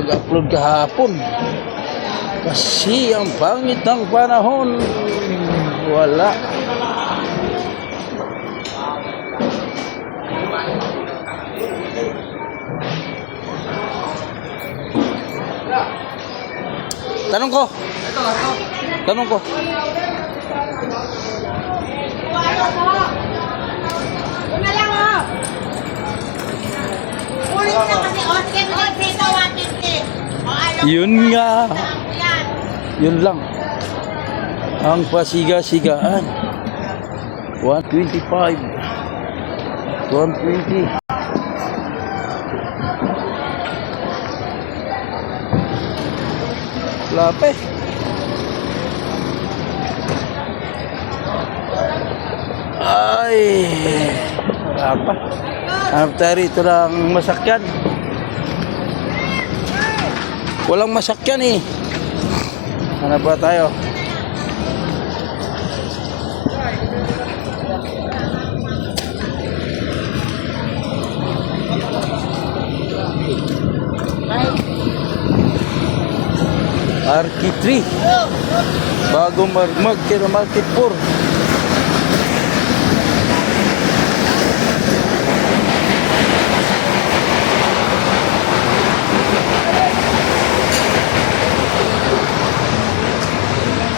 pag-upload kahapon. Kasi ang pangit ng panahon. Wala. Tanong ko. Tanong ko. Una lang oh. Ulit na kasi oh. Sige, peso 150. O ano? Yun nga. Yan. Yun lang. Ang pasiga-sigaan. 125. 120. Lape. Ay. Apa? Hanap tayo rito ng masakyan. Walang masakyan eh. Hanap ba tayo? RT3 bago marmag kaya Market 4.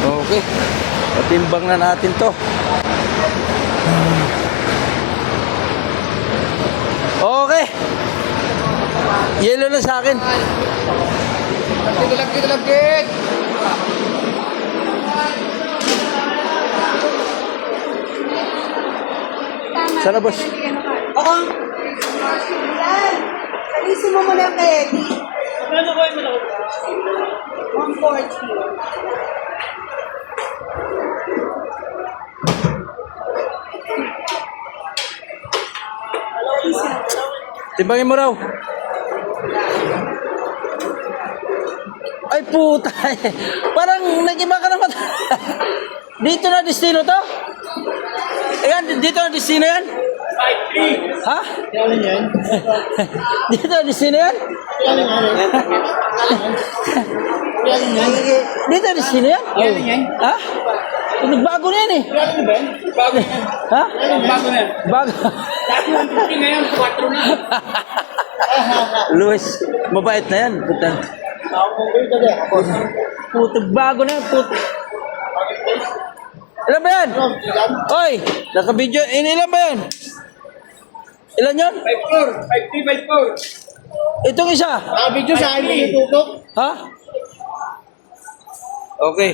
Okay, patimbang na natin to. Okay, yellow na sa akin. Lagkit. Sana boss. Oo. Yan. Alisin mo muna kay Eddie. Ano ko yung malaki? 140. Timbangin mo raw. Ay puta. Parang nag-iba ka naman. Dito na destino to? Ayan, dito na destino yan? 5-3. Ha? Yan yan. Dito na destino yan? Yan yan. Yan yan. Dito na destino yan? Yan yan. Ha? Nagbago na yan eh. Yan ba? Bago yan. Ha? Bago na yan. Bago. Dati 150 ngayon, 4 na. Luis, mabait na yan. Puta, bago na yan. Puta. Ilan ba yan? Oy, naka-video. Ilan ba yan? Ilan yan? 5-4. 5-3, 5-4. Itong isa. Video sa akin yung tutok. Ha? Okay.